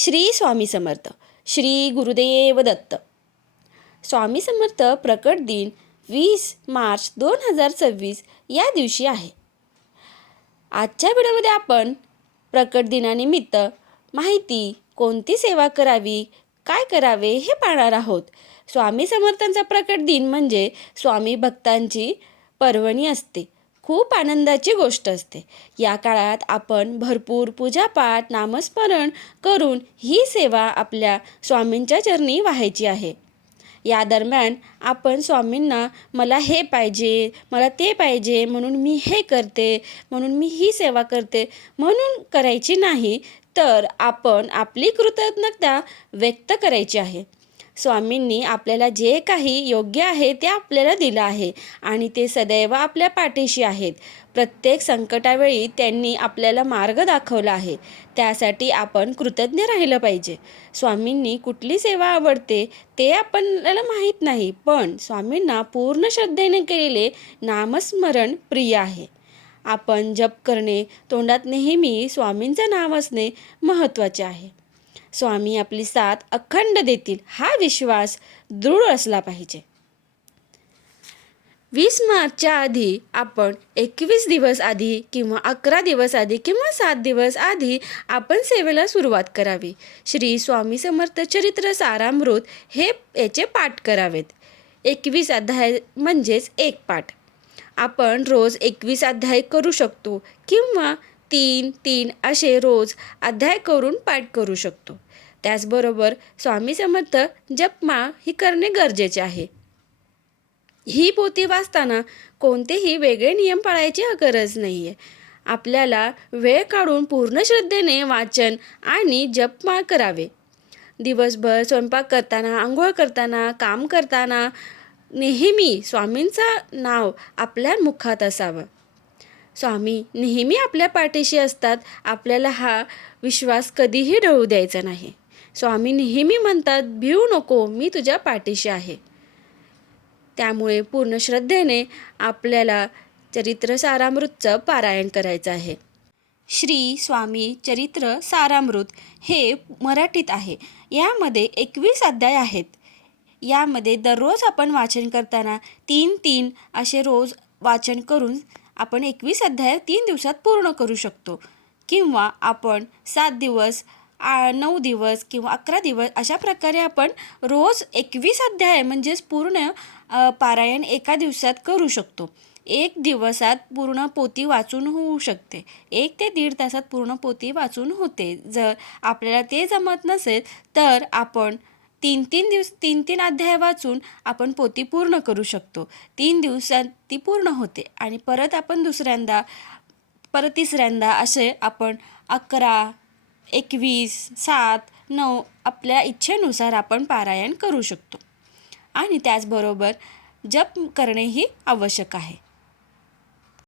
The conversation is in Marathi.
श्री स्वामी समर्थ. श्री गुरुदेव दत्त. स्वामी समर्थ प्रकट दिन 20 मार्च 2026 या दिवशी आहे. आजच्या व्हिडिओमध्ये आपण प्रकट दिनानिमित्त माहिती, कोणती सेवा करावी, काय करावे हे पाहणार आहोत. स्वामी समर्थांचा प्रकट दिन म्हणजे स्वामी भक्तांची पर्वणी असते. खूप आनंदाची गोष्ट असते. या काळात आपण भरपूर पूजापाठ, नामस्मरण करून ही सेवा आपल्या स्वामींच्या चरणी वाहायची आहे. या दरम्यान आपण स्वामींना मला हे पाहिजे, मला ते पाहिजे म्हणून मी हे करते, म्हणून मी ही सेवा करते म्हणून करायची नाही, तर आपण आपली कृतज्ञता व्यक्त करायची आहे. स्वामींनी आपल्याला जे काही योग्य आहे ते आपल्याला दिलं आहे आणि ते सदैव आपल्या पाठीशी आहेत. प्रत्येक संकटावेळी त्यांनी आपल्याला मार्ग दाखवला आहे. त्यासाठी आपण कृतज्ञ राहिलं पाहिजे. स्वामींनी कुठली सेवा आवडते ते आपल्याला माहीत नाही, पण स्वामींना पूर्ण श्रद्धेने केलेले नामस्मरण प्रिय आहे. आपण जप करणे, तोंडात नेहमी स्वामींचं नाव असणे महत्त्वाचे आहे. स्वामी आपली साथ अखंड देतील हा विश्वास दृढ असला पाहिजे. 20 मार्चच्या आधी आपण 21 दिवस आधी किंवा 11 दिवस आधी किंवा 7 दिवस आधी आपण सेवेला सुरुवात करावी. श्री स्वामी समर्थ चरित्र सारामृत हे याचे पाठ करावेत. 21 अध्याय म्हणजेच एक पाठ. आपण रोज 21 अध्याय करू शकतो किंवा 3 असे रोज अध्याय करून पाठ करू शकतो. त्याचबरोबर स्वामी समर्थ जपमाळ ही करणे गरजेचे आहे. ही पोथी वाचताना कोणतेही वेगळे नियम पाळायची गरज नाही आहे. आपल्याला वेळ काढून पूर्ण श्रद्धेने वाचन आणि जपमाळ करावे. दिवसभर स्वयंपाक करताना, आंघोळ करताना, काम करताना नेहमी स्वामींचं नाव आपल्या मुखात असावं. स्वामी नेहमी आपल्या पाठीशी असतात. आपल्याला हा विश्वास कधीही ढळू द्यायचा नाही. स्वामी नेहमी म्हणतात, भिवू नको, मी तुझ्या पाठीशी आहे. त्यामुळे पूर्ण श्रद्धेने आपल्याला चरित्र सारामृतचं पारायण करायचं आहे. श्री स्वामी चरित्र सारामृत हे मराठीत आहे. यामध्ये 21 अध्याय आहेत. यामध्ये दररोज आपण वाचन करताना 3 असे रोज वाचन करून आपण 21 अध्याय 3 दिवसात पूर्ण करू शकतो. किंवा आपण 7 दिवस, 9 दिवस किंवा 11 दिवस अशा प्रकारे आपण रोज 21 अध्याय म्हणजेच पूर्ण पारायण एका दिवसात करू शकतो. 1 दिवसात पूर्ण पोथी वाचून होऊ शकते. 1 ते 1.5 तासात पूर्ण पोथी वाचून होते. जर आपल्याला ते जमत नसेल तर आपण 3 अध्याय वाचून आपण पोथी पूर्ण करू शकतो. 3 दिवसात ती पूर्ण होते आणि परत आपण तिसऱ्यांदा असे आपण 11, 21, 7, 9 आपल्या इच्छेनुसार आपण पारायण करू शकतो. आणि त्याचबरोबर जप करणेही आवश्यक आहे.